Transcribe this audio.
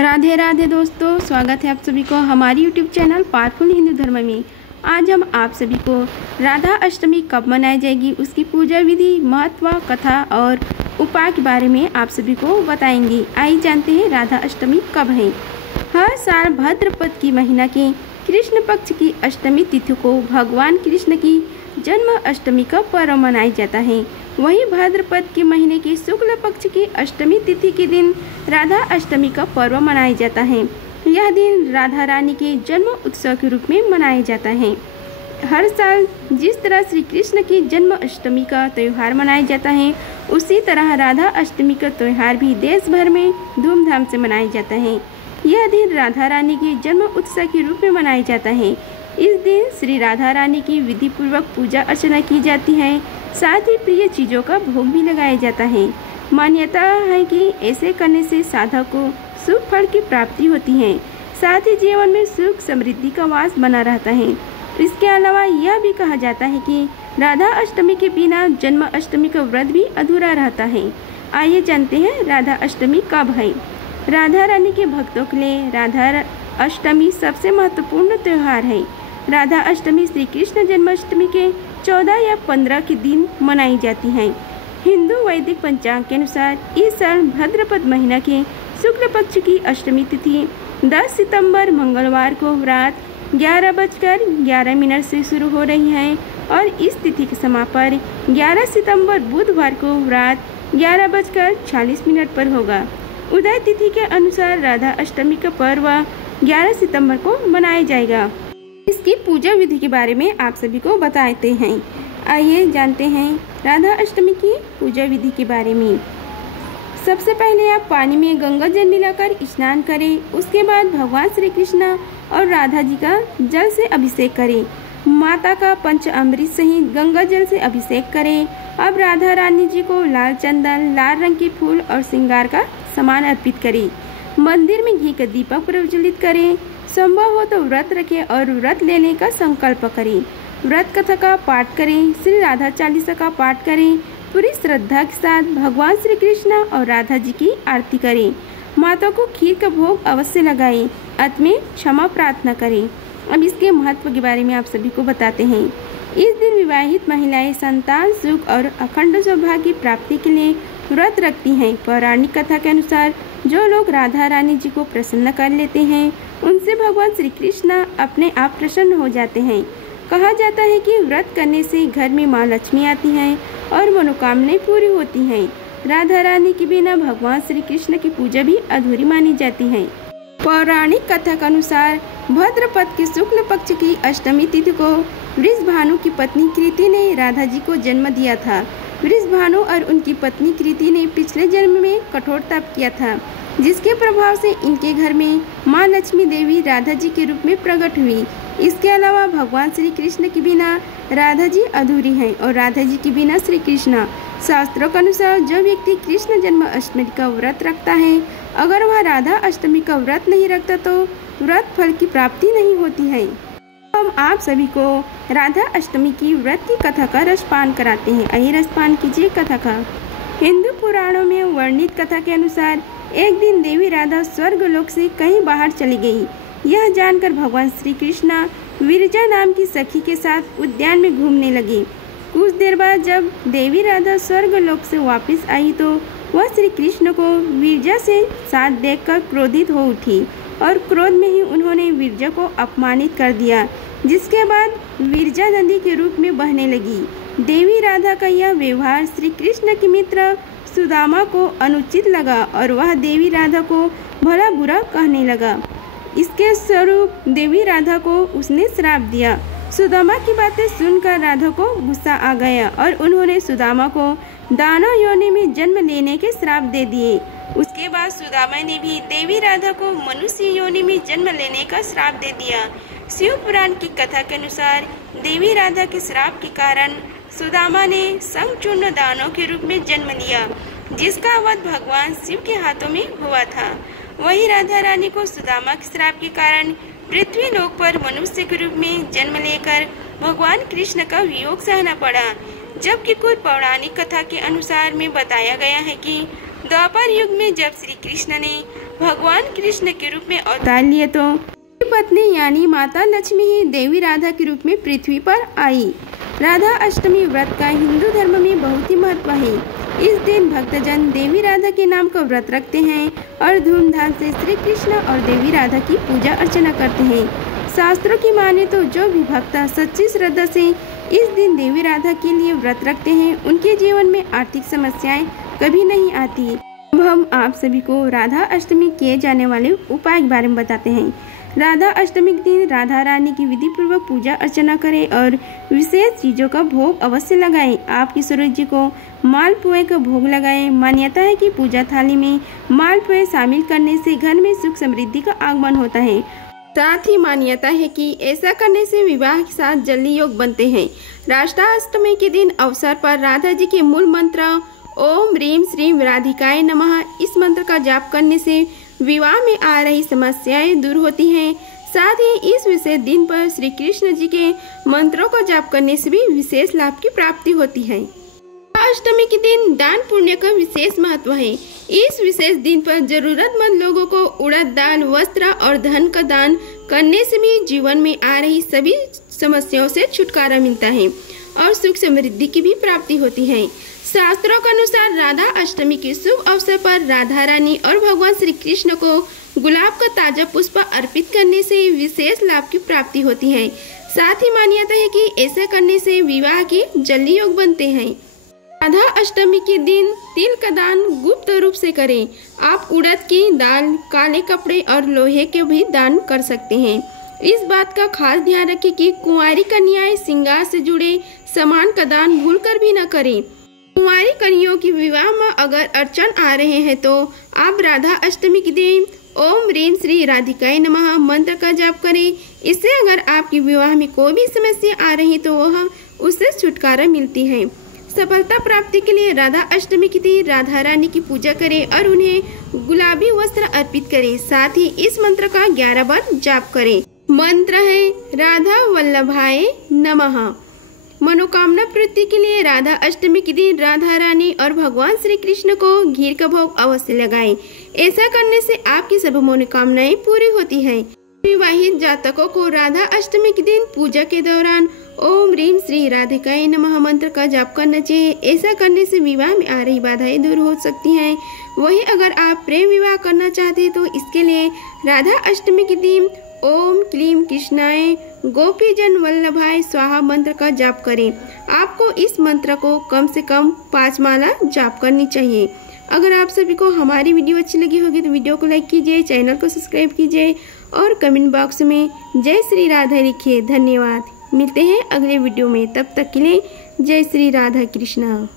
राधे राधे दोस्तों, स्वागत है आप सभी को हमारी यूट्यूब चैनल पावरफुल हिंदू धर्म में। आज हम आप सभी को राधा अष्टमी कब मनाई जाएगी, उसकी पूजा विधि, महत्व, कथा और उपाय के बारे में आप सभी को बताएंगे। आइए जानते हैं राधा अष्टमी कब है। हर साल भाद्रपद की महीना के कृष्ण पक्ष की अष्टमी तिथि को भगवान कृष्ण की जन्म अष्टमी का पर्व मनाया जाता है। वहीं भाद्रपद के महीने की शुक्ल पक्ष की अष्टमी तिथि के दिन राधा अष्टमी का पर्व मनाया जाता है। यह दिन राधा रानी के जन्म उत्सव के रूप में मनाया जाता है। हर साल जिस तरह श्री कृष्ण की जन्म अष्टमी का त्यौहार मनाया जाता है, उसी तरह राधा अष्टमी का त्यौहार भी देश भर में धूमधाम से मनाया जाता है। यह दिन राधा रानी के जन्म उत्सव के रूप में मनाया जाता है। इस दिन श्री राधा रानी की विधि पूर्वक पूजा अर्चना की जाती है, साथ ही प्रिय चीजों का भोग भी लगाया जाता है। मान्यता है कि ऐसे करने से साधक को सुख फल की प्राप्ति होती है, साथ ही जीवन में सुख समृद्धि का वास बना रहता है। इसके अलावा यह भी कहा जाता है कि राधा अष्टमी के बिना जन्म अष्टमी का व्रत भी अधूरा रहता है। आइए जानते हैं राधा अष्टमी कब है। राधा रानी के भक्तों के लिए राधा अष्टमी सबसे महत्वपूर्ण त्योहार है। राधा अष्टमी श्री कृष्ण जन्माष्टमी के 14 या 15 के दिन मनाई जाती है। हिंदू वैदिक पंचांग के अनुसार इस साल भाद्रपद महीना के शुक्ल पक्ष की अष्टमी तिथि 10 सितंबर मंगलवार को रात 11:11 से शुरू हो रही है और इस तिथि के समापन 11 सितंबर बुधवार को रात 11:40 पर होगा। उदय तिथि के अनुसार राधा अष्टमी का पर्व 11 सितंबर को मनाया जाएगा। इसकी पूजा विधि के बारे में आप सभी को बताते हैं। आइए जानते हैं राधा अष्टमी की पूजा विधि के बारे में। सबसे पहले आप पानी में गंगा जल मिलाकर स्नान करें। उसके बाद भगवान श्री कृष्ण और राधा जी का जल से अभिषेक करें। माता का पंच अमृत सहित गंगा जल से अभिषेक करें। अब राधा रानी जी को लाल चंदन, लाल रंग के फूल और श्रृंगार का सामान अर्पित करें। मंदिर में घी का दीपक प्रज्वलित करें। संभव हो तो व्रत रखें और व्रत लेने का संकल्प करें। व्रत कथा का पाठ करें। श्री राधा चालीसा का पाठ करें। पूरी श्रद्धा के साथ भगवान श्री कृष्ण और राधा जी की आरती करें। माता को खीर का भोग अवश्य लगाएं। अंत में क्षमा प्रार्थना करें। अब इसके महत्व के बारे में आप सभी को बताते हैं। इस दिन विवाहित महिलाएं संतान सुख और अखंड सौभाग्य की प्राप्ति के लिए व्रत रखती हैं। पौराणिक कथा के अनुसार जो लोग राधा रानी जी को प्रसन्न कर लेते हैं, उनसे भगवान श्री कृष्ण अपने आप प्रसन्न हो जाते हैं। कहा जाता है कि व्रत करने से घर में माँ लक्ष्मी आती हैं और मनोकामनाएं पूरी होती हैं। राधा रानी के बिना भगवान श्री कृष्ण की पूजा भी अधूरी मानी जाती है। पौराणिक कथा के अनुसार भाद्रपद के शुक्ल पक्ष की अष्टमी तिथि को वृषभानु की पत्नी कृति ने राधा जी को जन्म दिया था। वृषभानु और उनकी पत्नी कृति ने पिछले जन्म में कठोर तप किया था, जिसके प्रभाव से इनके घर में माँ लक्ष्मी देवी राधा जी के रूप में प्रकट हुई। इसके अलावा भगवान श्री कृष्ण के बिना राधा जी अधूरी हैं और राधा जी के बिना श्री कृष्ण। शास्त्रों के अनुसार जो व्यक्ति कृष्ण जन्म अष्टमी का व्रत रखता है, अगर वह राधा अष्टमी का व्रत नहीं रखता तो व्रत फल की प्राप्ति नहीं होती है। हम आप सभी को राधा अष्टमी की व्रत की कथा का रसपान कराते हैं। आइए रसपान कीजिए कथा का। हिंदू पुराणों में वर्णित कथा के अनुसार एक दिन देवी राधा स्वर्ग लोक से कहीं बाहर चली गई। यह जानकर भगवान श्री कृष्ण विरजा नाम की सखी के साथ उद्यान में घूमने लगे। कुछ देर बाद जब देवी राधा स्वर्ग लोक से वापस आई तो वह श्री कृष्ण को विरजा से साथ देखकर क्रोधित हो उठी और क्रोध में ही उन्होंने विरजा को अपमानित कर दिया, जिसके बाद विरजा नदी के रूप में बहने लगी। देवी राधा का यह व्यवहार श्री कृष्ण के मित्र सुदामा को अनुचित लगा और वह देवी राधा को भला बुरा कहने लगा। इसके स्वरूप देवी राधा को उसने श्राप दिया। सुदामा की बातें सुनकर राधा को गुस्सा आ गया और उन्होंने सुदामा को दानव योनि में जन्म लेने के श्राप दे दिए। उसके बाद सुदामा ने भी देवी राधा को मनुष्य योनि में जन्म लेने का श्राप दे दिया। शिव पुराण की कथा के अनुसार देवी राधा के श्राप के कारण सुदामा ने संचूर्ण दानव के रूप में जन्म लिया, जिसका वध भगवान शिव के हाथों में हुआ था। वही राधा रानी को सुदामा के श्राप के कारण पृथ्वी लोक पर मनुष्य के रूप में जन्म लेकर भगवान कृष्ण का वियोग सहना पड़ा। जबकि कुछ पौराणिक कथा के अनुसार में बताया गया है कि द्वापर युग में जब श्री कृष्ण ने भगवान कृष्ण के रूप में अवतार लिए तो पत्नी यानी माता लक्ष्मी ही देवी राधा के रूप में पृथ्वी पर आई। राधा अष्टमी व्रत का हिंदू धर्म में बहुत ही महत्व है। इस दिन भक्तजन देवी राधा के नाम का व्रत रखते हैं और धूमधाम से श्री कृष्ण और देवी राधा की पूजा अर्चना करते हैं। शास्त्रों की माने तो जो भी भक्त सच्ची श्रद्धा से इस दिन देवी राधा के लिए व्रत रखते हैं उनके जीवन में आर्थिक समस्याएं कभी नहीं आती। अब हम आप सभी को राधा अष्टमी किए जाने वाले उपाय के बारे में बताते हैं। राधा अष्टमी के दिन राधा रानी की विधि पूर्वक पूजा अर्चना करें और विशेष चीजों का भोग अवश्य लगाएं। आपकी सूरज जी को मालपुए का भोग लगाएं। मान्यता है कि पूजा थाली में मालपुए शामिल करने से घर में सुख समृद्धि का आगमन होता है। साथ ही मान्यता है कि ऐसा करने से विवाह के साथ जल्दी योग बनते हैं। राधाष्टमी के दिन अवसर पर राधा जी के मूल मंत्र ओम ह्रीम श्रीम राधिकाय नमः इस मंत्र का जाप करने से विवाह में आ रही समस्याएं दूर होती हैं। साथ ही इस विशेष दिन पर श्री कृष्ण जी के मंत्रों का जाप करने से भी विशेष लाभ की प्राप्ति होती है। अष्टमी के दिन दान पुण्य का विशेष महत्व है। इस विशेष दिन पर जरूरतमंद लोगों को उड़द दाल, वस्त्र और धन का दान करने से भी जीवन में आ रही सभी समस्याओं से छुटकारा मिलता है और सुख समृद्धि की भी प्राप्ति होती है। शास्त्रों के अनुसार राधा अष्टमी के शुभ अवसर पर राधा रानी और भगवान श्री कृष्ण को गुलाब का ताजा पुष्प अर्पित करने से विशेष लाभ की प्राप्ति होती है। साथ ही मान्यता है कि ऐसा करने से विवाह के जल्दी योग बनते हैं। राधा अष्टमी के दिन तिल का दान गुप्त रूप से करें। आप उड़द की दाल, काले कपड़े और लोहे के भी दान कर सकते हैं। इस बात का खास ध्यान रखें कि कुंवारी कन्याएं श्रृंगार से जुड़े सामान का दान भूलकर भी न करें। कुंवारी कन्याओं की विवाह में अगर अड़चन आ रहे हैं तो आप राधा अष्टमी के दिन ओम ह्रीम श्री राधिकाय नमः मंत्र का जाप करें। इससे अगर आपके विवाह में कोई भी समस्या आ रही तो वह उससे छुटकारा मिलती है। सफलता प्राप्ति के लिए राधा अष्टमी के दिन राधा रानी की पूजा करें और उन्हें गुलाबी वस्त्र अर्पित करें। साथ ही इस मंत्र का 11 बार जाप करें। मंत्र है राधा वल्लभाय नमः। मनोकामना पूर्ति के लिए राधा अष्टमी के दिन राधा रानी और भगवान श्री कृष्ण को घी का भोग अवश्य लगाएं। ऐसा करने से आपकी सब मनोकामनाएं पूरी होती हैं। विवाहित जातकों को राधा अष्टमी के दिन पूजा के दौरान ओम ह्रीम श्री राधिकाय नमः मंत्र का जाप करना चाहिए। ऐसा करने से विवाह में आ रही बाधाएं दूर हो सकती हैं। वहीं अगर आप प्रेम विवाह करना चाहते हैं तो इसके लिए राधा अष्टमी के दिन ओम क्लीम कृष्णाय गोपीजन वल्लभाय स्वाहा मंत्र का जाप करें। आपको इस मंत्र को कम से कम 5 माला जाप करनी चाहिए। अगर आप सभी को हमारी वीडियो अच्छी लगी होगी तो वीडियो को लाइक कीजिए, चैनल को सब्सक्राइब कीजिए और कमेंट बॉक्स में जय श्री राधा लिखिए। धन्यवाद। मिलते हैं अगले वीडियो में, तब तक के लिए जय श्री राधा कृष्णा।